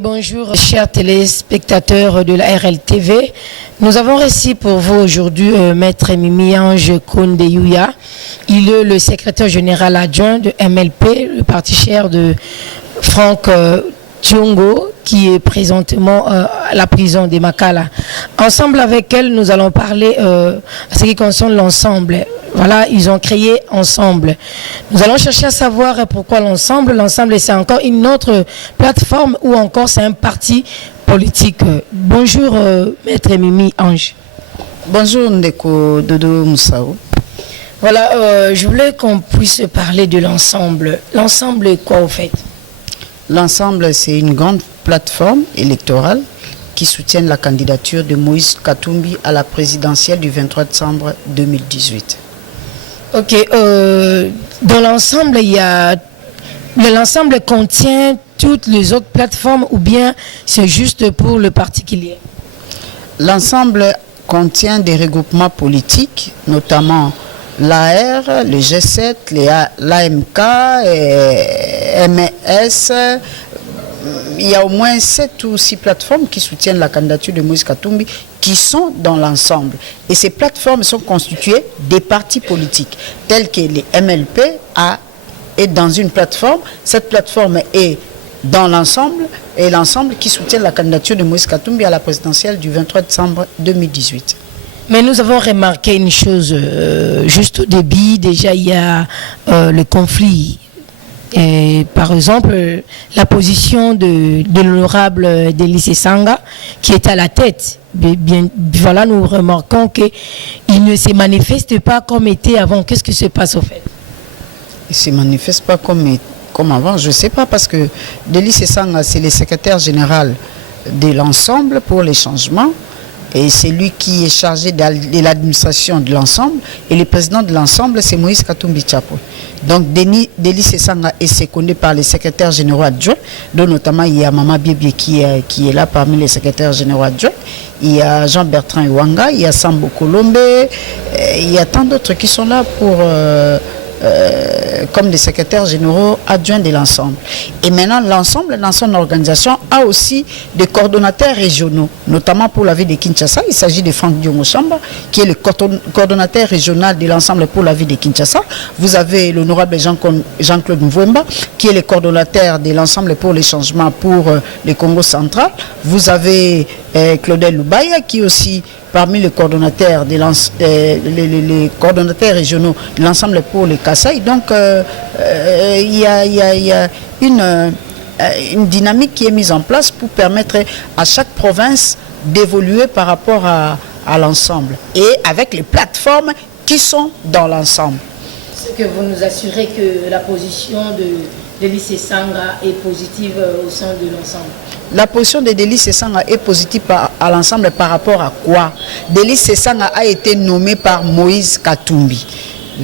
Bonjour chers téléspectateurs de la RLTV. Nous avons reçu pour vous aujourd'hui Maître Mimi Ange Koundé-Yuya. Il est le secrétaire général adjoint de MLP, le parti cher de Franck Thiongo, qui est présentement à la prison de Makala. Ensemble avec elle, nous allons parler à ce qui concerne l'ensemble. Voilà, ils ont créé Ensemble. Nous allons chercher à savoir pourquoi l'Ensemble. L'Ensemble, c'est encore une autre plateforme ou encore c'est un parti politique. Bonjour, Maître Mimi Ange. Bonjour, Ndeko Dodo Moussao. Voilà, je voulais qu'on puisse parler de l'Ensemble. L'Ensemble est quoi, au fait? L'Ensemble, c'est une grande plateforme électorale qui soutient la candidature de Moïse Katumbi à la présidentielle du 23 décembre 2018. Ok, dans l'ensemble, l'ensemble contient toutes les autres plateformes ou bien c'est juste pour le particulier? L'ensemble contient des regroupements politiques, notamment l'AR, le G7, l'AMK, MS. Il y a au moins 7 ou 6 plateformes qui soutiennent la candidature de Moïse Katumbi qui sont dans l'ensemble. Et ces plateformes sont constituées des partis politiques, tels que les MLP est dans une plateforme. Cette plateforme est dans l'ensemble et l'ensemble qui soutient la candidature de Moïse Katumbi à la présidentielle du 23 décembre 2018. Mais nous avons remarqué une chose, juste au début, déjà il y a le conflit. Et par exemple, la position de l'honorable Délice Sanga, qui est à la tête, bien, voilà, nous remarquons qu'il ne se manifeste pas comme était avant. Qu'est-ce qui se passe au fait? Il ne se manifeste pas comme avant, je ne sais pas, parce que Délice Sanga, c'est le secrétaire général de l'ensemble pour les changements. Et c'est lui qui est chargé de l'administration de l'ensemble. Et le président de l'ensemble, c'est Moïse Katumbi Tchapo. Donc, Délice Sanga est secondé par les secrétaires généraux adjoints, dont notamment il y a Mama Biébie qui est là parmi les secrétaires généraux adjoints. Il y a Jean-Bertrand Iwanga, il y a Sambo Kolombe, il y a tant d'autres qui sont là pour... comme des secrétaires généraux adjoints de l'ensemble. Et maintenant, l'ensemble, dans son organisation, a aussi des coordonnateurs régionaux, notamment pour la ville de Kinshasa. Il s'agit de Franck Diongo Chamba, qui est le coordonnateur régional de l'ensemble pour la ville de Kinshasa. Vous avez l'honorable Jean-Claude Mvouemba, qui est le coordonnateur de l'ensemble pour les changements pour le Congo central. Vous avez Claudel Loubaya, qui est aussi parmi les coordonnateurs, les coordonnateurs régionaux de l'ensemble pour les Kasaï. Donc, il y a une dynamique qui est mise en place pour permettre à chaque province d'évoluer par rapport à l'ensemble et avec les plateformes qui sont dans l'ensemble. Est-ce que vous nous assurez que la position de Délice Sanga est positive au sein de l'ensemble? La position de Délice Sanga est positive à l'ensemble par rapport à quoi? Délice Sanga a été nommé par Moïse Katumbi.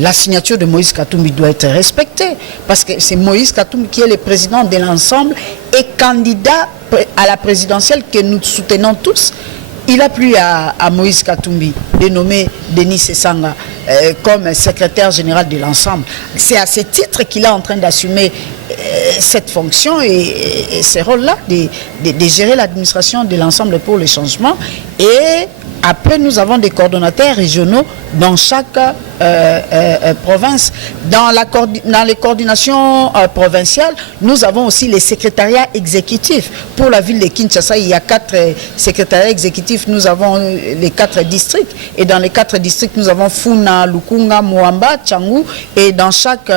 La signature de Moïse Katumbi doit être respectée parce que c'est Moïse Katumbi qui est le président de l'ensemble et candidat à la présidentielle que nous soutenons tous. Il a plu à Moïse Katumbi de nommer Délice Sanga comme secrétaire général de l'ensemble. C'est à ce titre qu'il est en train d'assumer cette fonction et ce rôle-là de gérer l'administration de l'ensemble pour le changement. Et après, nous avons des coordonnateurs régionaux dans chaque province. Dans les coordinations provinciales, nous avons aussi les secrétariats exécutifs. Pour la ville de Kinshasa, il y a 4 secrétariats exécutifs. Nous avons les 4 districts. Et dans les 4 districts, nous avons Funa, Lukunga, Moamba, Tchangou. Et dans chaque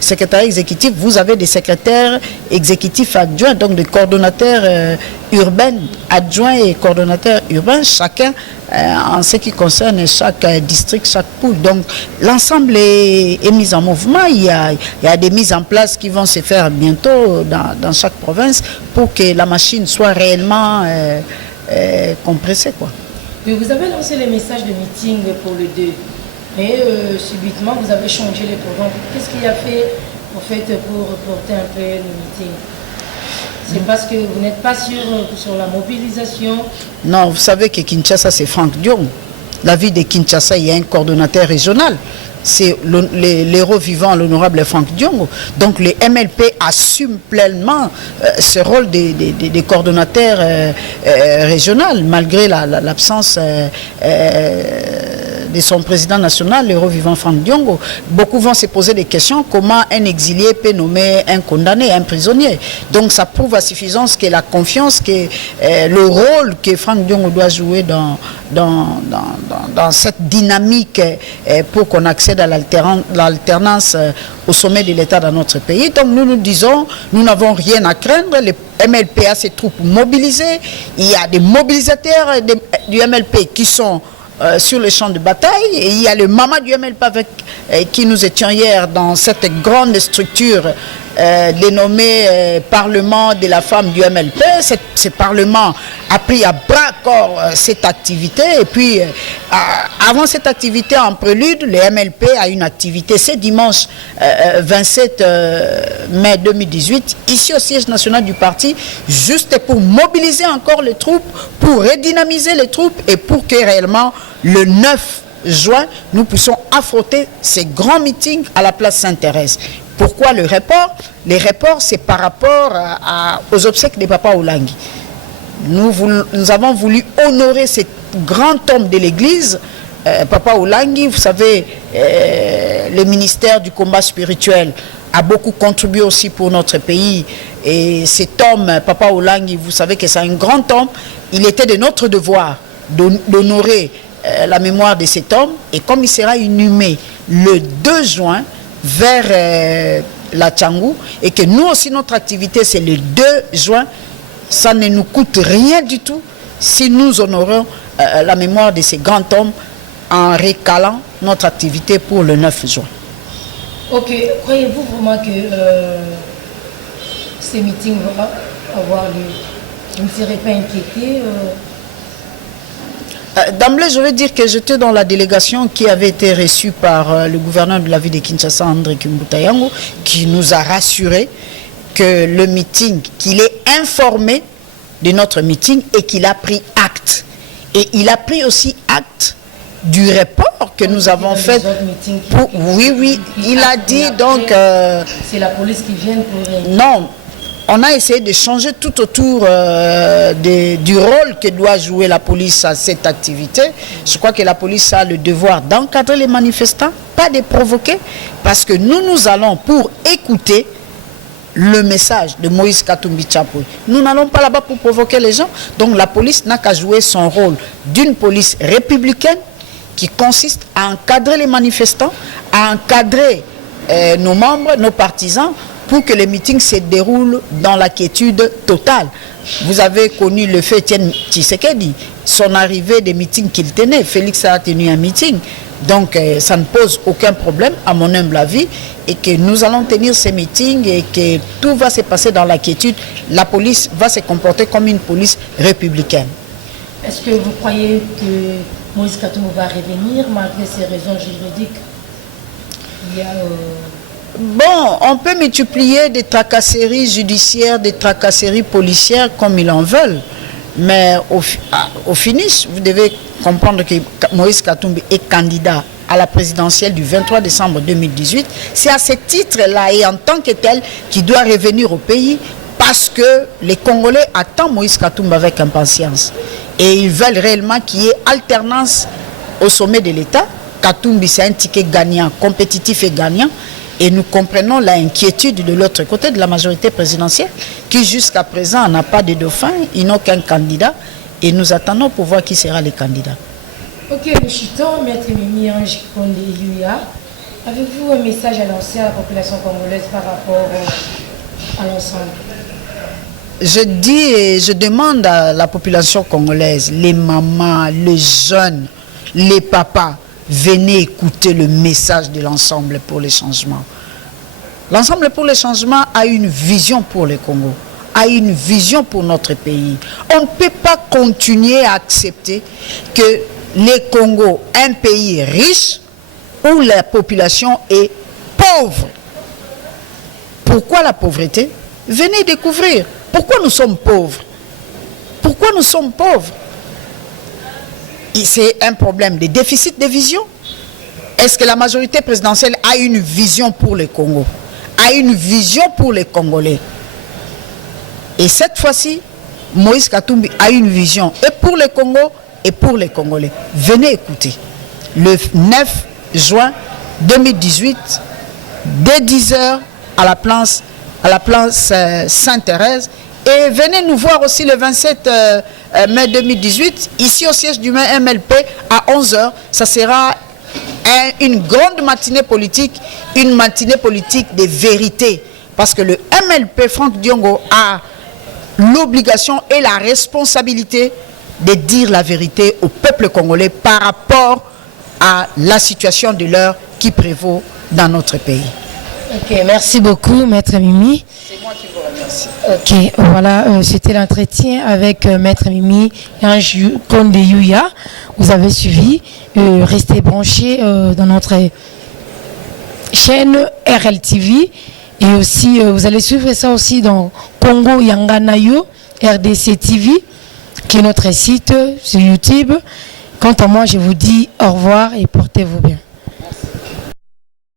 secrétariat exécutif, vous avez des secrétaires exécutifs adjoints, donc des coordonnateurs urbains adjoints et coordonnateurs urbains, chacun en ce qui concerne chaque district, chaque poule. Donc l'ensemble est mis en mouvement. Il y a des mises en place qui vont se faire bientôt dans chaque province pour que la machine soit réellement compressée, quoi. Mais vous avez lancé les messages de meeting pour le 2, mais subitement vous avez changé les programmes. Qu'est-ce qu'il a fait en fait pour reporter un peu le meeting? C'est parce que vous n'êtes pas sur la mobilisation? Non, vous savez que Kinshasa, c'est Franck Dion. La ville de Kinshasa, il y a un coordonnateur régional. c'est l'héros vivant, l'honorable Franck Diongo. Donc les MLP assument pleinement ce rôle des coordonnateurs régionaux, malgré l'absence de son président national, l'héros vivant Franck Diongo. Beaucoup vont se poser des questions, comment un exilé peut nommer un condamné, un prisonnier. Donc ça prouve à suffisance que la confiance, que le rôle que Franck Diongo doit jouer dans cette dynamique pour qu'on accède à l'alternance au sommet de l'État dans notre pays. Donc nous disons, nous n'avons rien à craindre. Le MLP a ses troupes mobilisées. Il y a des mobilisateurs du MLP qui sont sur le champ de bataille, et il y a le Mama du MLP avec qui nous étions hier dans cette grande structure dénommé Parlement de la femme du MLP. Ce Parlement a pris à bras-corps cette activité, et puis avant cette activité, en prélude, le MLP a une activité ce dimanche 27 mai 2018 ici au siège national du parti, juste pour mobiliser encore les troupes, pour redynamiser les troupes, et pour que réellement le 9 juin nous puissions affronter ces grands meetings à la place Sainte-Thérèse. Pourquoi le report? Les reports, c'est par rapport aux obsèques de Papa Oulangui. Nous avons voulu honorer ce grand homme de l'Église, Papa Oulangui. Vous savez, le ministère du combat spirituel a beaucoup contribué aussi pour notre pays. Et cet homme, Papa Oulangui, vous savez que c'est un grand homme. Il était de notre devoir d'honorer la mémoire de cet homme. Et comme il sera inhumé le 2 juin, vers la Tchangou, et que nous aussi notre activité c'est le 2 juin, ça ne nous coûte rien du tout si nous honorons la mémoire de ces grands hommes en récalant notre activité pour le 9 juin. Ok, croyez-vous vraiment que ces meetings vont avoir lieu? Vous ne serez pas inquiété D'emblée, je veux dire que j'étais dans la délégation qui avait été reçue par le gouverneur de la ville de Kinshasa, André Kimbuta Yango, qui nous a rassuré que le meeting, qu'il est informé de notre meeting et qu'il a pris acte. Et il a pris aussi acte du report que nous avons fait. Oui, il a dit donc... c'est la police qui vient pour... Non. On a essayé de changer tout autour du rôle que doit jouer la police à cette activité. Je crois que la police a le devoir d'encadrer les manifestants, pas de provoquer, parce que nous allons pour écouter le message de Moïse Katumbi Tchapoui. Nous n'allons pas là-bas pour provoquer les gens. Donc la police n'a qu'à jouer son rôle d'une police républicaine qui consiste à encadrer les manifestants, à encadrer nos membres, nos partisans, pour que les meetings se déroulent dans la quiétude totale. Vous avez connu le fait Etienne Tshisekedi, son arrivée des meetings qu'il tenait. Félix a tenu un meeting. Donc ça ne pose aucun problème à mon humble avis, et que nous allons tenir ces meetings et que tout va se passer dans la quiétude. La police va se comporter comme une police républicaine. Est-ce que vous croyez que Moïse Katumbi va revenir malgré ces raisons juridiques? Il y a... Bon, on peut multiplier des tracasseries judiciaires, des tracasseries policières comme ils en veulent. Mais au finish, vous devez comprendre que Moïse Katumbi est candidat à la présidentielle du 23 décembre 2018. C'est à ce titre-là et en tant que tel qu'il doit revenir au pays, parce que les Congolais attendent Moïse Katumbi avec impatience. Et ils veulent réellement qu'il y ait alternance au sommet de l'État. Katumbi, c'est un ticket gagnant, compétitif et gagnant. Et nous comprenons l'inquiétude de l'autre côté de la majorité présidentielle qui jusqu'à présent n'a pas de dauphin, ils n'ont qu'un candidat et nous attendons pour voir qui sera le candidat. Ok, le chiton, Maître Mimi Ange Konde Yuya, avez-vous un message à lancer à la population congolaise par rapport à l'ensemble? Je dis et je demande à la population congolaise, les mamans, les jeunes, les papas, venez écouter le message de l'Ensemble pour les changements. L'Ensemble pour les changements a une vision pour le Congo, a une vision pour notre pays. On ne peut pas continuer à accepter que le Congo, un pays riche, où la population est pauvre. Pourquoi la pauvreté? Venez découvrir. Pourquoi nous sommes pauvres? Pourquoi nous sommes pauvres? C'est un problème de déficit de vision. Est-ce que la majorité présidentielle a une vision pour le Congo, a une vision pour les Congolais? Et cette fois-ci, Moïse Katumbi a une vision et pour le Congo et pour les Congolais. Venez écouter. Le 9 juin 2018, dès 10h à la place Sainte-Thérèse. Et venez nous voir aussi le 27 mai 2018, ici au siège du MLP à 11h. Ça sera une grande matinée politique, une matinée politique de vérité. Parce que le MLP, Franck Diongo, a l'obligation et la responsabilité de dire la vérité au peuple congolais par rapport à la situation de l'heure qui prévaut dans notre pays. Ok, merci beaucoup, Maître Mimi. C'est moi qui vous remercie. Ok, voilà, c'était l'entretien avec Maître Mimi Ange Konde Yuya. Vous avez suivi. Restez branchés dans notre chaîne RLTV. Et aussi, vous allez suivre ça aussi dans Congo Yanganayo, RDC TV, qui est notre site sur YouTube. Quant à moi, je vous dis au revoir et portez-vous bien.